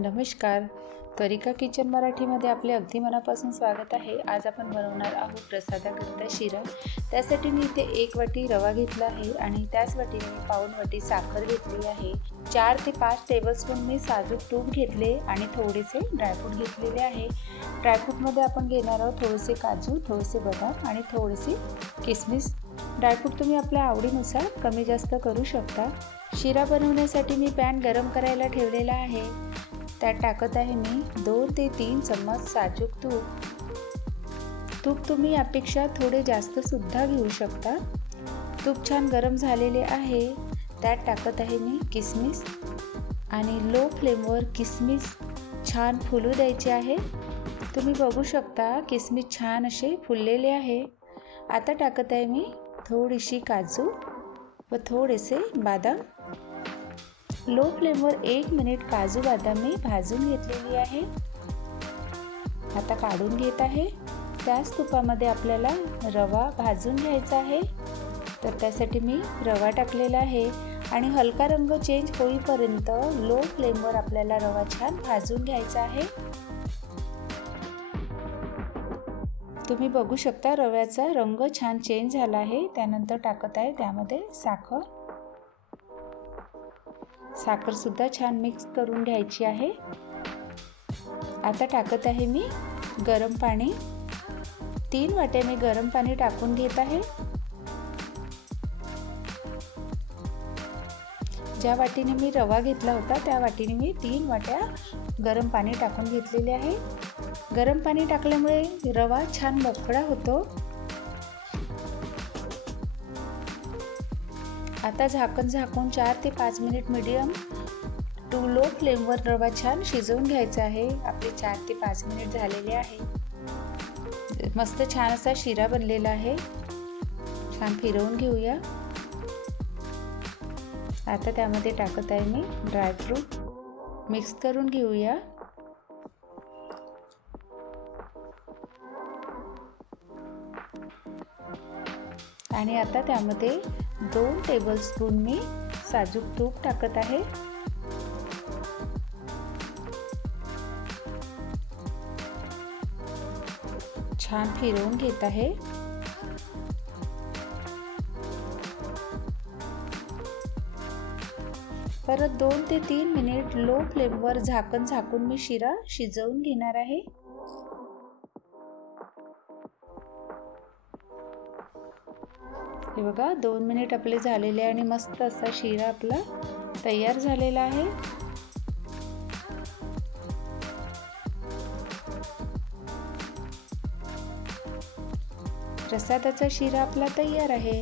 नमस्कार. त्वरिका किचन मराठीमध्ये आपले अगदी मनापासून स्वागत आहे. आज आपण बनवणार आहोत प्रसादाकरिता शिरा. त्यासाठी मी इथे 1 वाटी रवा घेतला आहे आणि त्याच वाटीने मी पाऊण वाटी साखर घेतली आहे. 4 ते 5 टेबलस्पून मी साजूक तूप घेतले आणि थोडेसे ड्रायफ्रूट घेतलेले आहे. ड्रायफ्रूटमध्ये आपण घेणार आहोत थोडेसे काजू, थोडेसे बदाम आणि थोडेसे किसमिस. ड्रायफ्रूट तुम्ही आपल्या आवडीनुसार कमी जास्त करू शकता. शिरा बनवण्यासाठी मी पॅन गरम करायला ठेवलेला आहे. त्यात टाकत आहे मी 2 ते 3 चम्मच साजूक तूप. तूप तुम्ही यापेक्षा थोडे जास्त सुद्धा घेऊ शकता. तूप छान गरम झालेले आहे. त्यात टाकत आहे मी किसमिस आणि लो फ्लेमवर किसमिस छान फुलू द्यायचे आहे. तुम्ही बघू शकता किसमिस छान असे फुललेले आहे. आता टाकत आहे मी थोडीशी काजू व थोडेसे बदाम. लो फ्लेमवर 1 मिनिट काजू बदाम मी भाजून घेतलेली आहे. आता काढून घेत आहे. त्याच तुपामध्ये आपल्याला रवा भाजून घ्यायचा आहे. तर त्यासाठी मी रवा टाकलेला आहे आणि हलका रंग चेंज होईपर्यंत लो फ्लेमवर आपल्याला रवा छान भाजून घ्यायचा आहे. तुम्ही बघू शकता रव्याचा रंग छान चेंज झाला आहे. त्यानंतर टाकत आहे त्यामध्ये साखर. साखर सुद्धा छान मिक्स करून घ्यायची आहे. आता टाकत आहे मी गरम पाणी. 3 वाट्या मी गरम पाणी टाकून घेत आहे. ज्या वाटीने मी रवा घेतला होता त्या वाटीने मी 3 वाट्या गरम पाणी टाकून घेतलेले आहे. गरम पाणी टाकल्यामुळे रवा छान मोकळा होतो. आता झाकण झाकून 4 ते 5 मिनिट मीडियम टू लो फ्लेमवर रवा छान शिजवून घ्यायचा आहे. आपले 4 ते 5 मिनिट झालेले आहे. मस्त छान असा शिरा बनलेला आहे. छान फिरवून घेऊया. आता त्यामध्ये टाकत आहे मी ड्रायफ्रूट. मिक्स करून घेऊया. आणि आता त्यामध्ये 2 टेबलस्पून मी साजूक तूप टाकत आहे. छान फिरवून घेत आहे. परत 2 ते 3 मिनिट लो फ्लेमवर झाकण झाकून मी शिरा शिजवून घेणार आहे. हे बघा 2 मिनिट आपले झालेले आणि मस्त असा शिरा आपला तयार झालेला आहे. प्रसादाचा शिरा आपला तयार आहे.